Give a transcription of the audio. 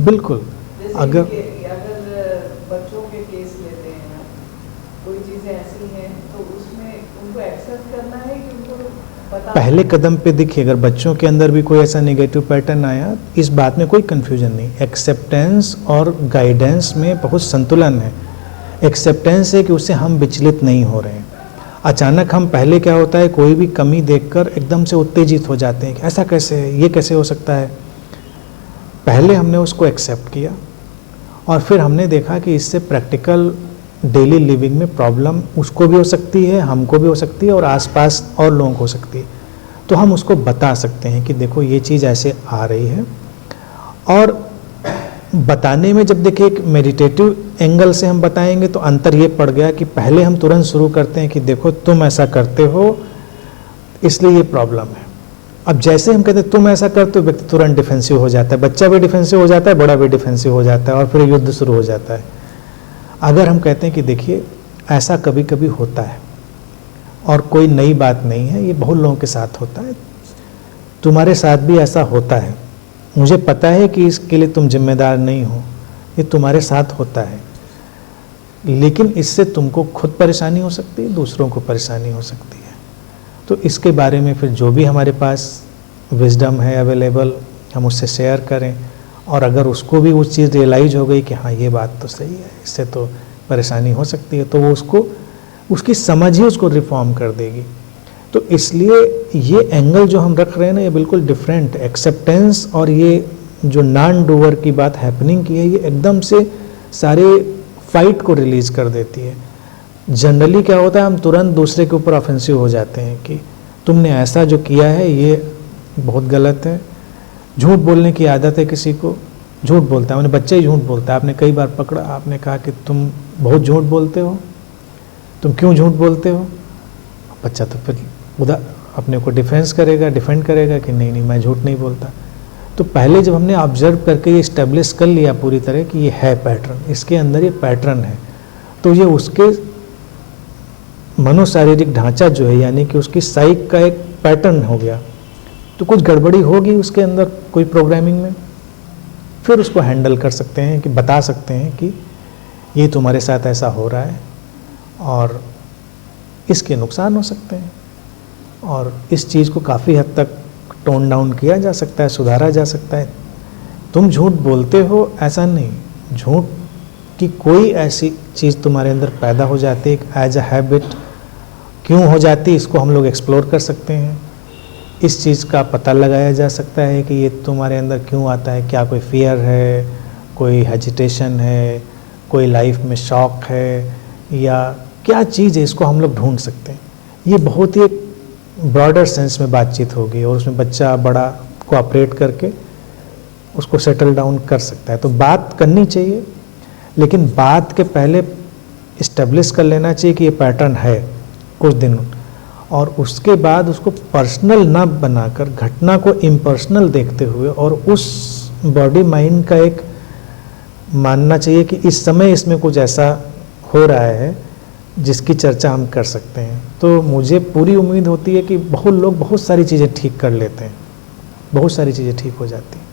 बिल्कुल। जैसे अगर अगर बच्चों के केस लेते हैं ना, कोई चीज़ें ऐसी हैं तो उसमें उनको एक्सेप्ट करना है कि उनको पता पहले कदम पे देखिए, अगर बच्चों के अंदर भी कोई ऐसा नेगेटिव पैटर्न आया, इस बात में कोई कन्फ्यूजन नहीं। एक्सेप्टेंस और गाइडेंस में बहुत संतुलन है। एक्सेप्टेंस है कि उससे हम विचलित नहीं हो रहे हैं। अचानक हम पहले क्या होता है, कोई भी कमी देखकर एकदम से उत्तेजित हो जाते हैं कि ऐसा कैसे है, ये कैसे हो सकता है। पहले हमने उसको एक्सेप्ट किया और फिर हमने देखा कि इससे प्रैक्टिकल डेली लिविंग में प्रॉब्लम उसको भी हो सकती है, हमको भी हो सकती है और आसपास और लोगों को हो सकती है। तो हम उसको बता सकते हैं कि देखो ये चीज़ ऐसे आ रही है। और बताने में जब देखिए एक मेडिटेटिव एंगल से हम बताएंगे तो अंतर ये पड़ गया कि पहले हम तुरंत शुरू करते हैं कि देखो तुम ऐसा करते हो इसलिए ये प्रॉब्लम है। अब जैसे हम कहते हैं तुम ऐसा करते हो, व्यक्ति तुरंत डिफेंसिव हो जाता है, बच्चा भी डिफेंसिव हो जाता है, बड़ा भी डिफेंसिव हो जाता है और फिर युद्ध शुरू हो जाता है। अगर हम कहते हैं कि देखिए ऐसा कभी कभी होता है और कोई नई बात नहीं है, ये बहुत लोगों के साथ होता है, तुम्हारे साथ भी ऐसा होता है, मुझे पता है कि इसके लिए तुम जिम्मेदार नहीं हो, ये तुम्हारे साथ होता है, लेकिन इससे तुमको खुद परेशानी हो सकती है, दूसरों को परेशानी हो सकती है। तो इसके बारे में फिर जो भी हमारे पास विजडम है अवेलेबल, हम उससे शेयर करें। और अगर उसको भी उस चीज़ रियलाइज हो गई कि हाँ ये बात तो सही है, इससे तो परेशानी हो सकती है, तो वो उसको उसकी समझ ही उसको रिफॉर्म कर देगी। तो इसलिए ये एंगल जो हम रख रहे हैं ना, ये बिल्कुल डिफरेंट। एक्सेप्टेंस और ये जो नॉन डूअर की बात हैपनिंग की है, ये एकदम से सारे फाइट को रिलीज कर देती है। जनरली क्या होता है, हम तुरंत दूसरे के ऊपर ऑफेंसिव हो जाते हैं कि तुमने ऐसा जो किया है ये बहुत गलत है। झूठ बोलने की आदत है किसी को, झूठ बोलता है, मैंने बच्चा ही झूठ बोलता है। आपने कई बार पकड़ा, आपने कहा कि तुम बहुत झूठ बोलते हो, तुम क्यों झूठ बोलते हो। बच्चा तो फिर उधर अपने को डिफेंस करेगा, डिफेंड करेगा कि नहीं नहीं मैं झूठ नहीं बोलता। तो पहले जब हमने ऑब्जर्व करके ये इस्टेब्लिश कर लिया पूरी तरह कि ये है पैटर्न, इसके अंदर ये पैटर्न है, तो ये उसके मनोशारीरिक ढांचा जो है, यानी कि उसकी साइक का एक पैटर्न हो गया। तो कुछ गड़बड़ी होगी उसके अंदर कोई प्रोग्रामिंग में, फिर उसको हैंडल कर सकते हैं कि बता सकते हैं कि ये तुम्हारे साथ ऐसा हो रहा है और इसके नुकसान हो सकते हैं, और इस चीज़ को काफ़ी हद तक टोन डाउन किया जा सकता है, सुधारा जा सकता है। तुम झूठ बोलते हो ऐसा नहीं, झूठ की कोई ऐसी चीज़ तुम्हारे अंदर पैदा हो जाती है एज अ हैबिट, क्यों हो जाती है इसको हम लोग एक्सप्लोर कर सकते हैं। इस चीज़ का पता लगाया जा सकता है कि ये तुम्हारे अंदर क्यों आता है, क्या कोई फियर है, कोई हेजिटेशन है, कोई लाइफ में शॉक है, या क्या चीज़ है, इसको हम लोग ढूंढ सकते हैं। ये बहुत ही ब्रॉडर सेंस में बातचीत होगी और उसमें बच्चा बड़ा कोऑपरेट करके उसको सेटल डाउन कर सकता है। तो बात करनी चाहिए, लेकिन बात के पहले इस्टेब्लिश कर लेना चाहिए कि ये पैटर्न है कुछ दिन, और उसके बाद उसको पर्सनल ना बनाकर घटना को इम्पर्सनल देखते हुए और उस बॉडी माइंड का एक मानना चाहिए कि इस समय इसमें कुछ ऐसा हो रहा है जिसकी चर्चा हम कर सकते हैं। तो मुझे पूरी उम्मीद होती है कि बहुत लोग बहुत सारी चीज़ें ठीक कर लेते हैं, बहुत सारी चीज़ें ठीक हो जाती हैं।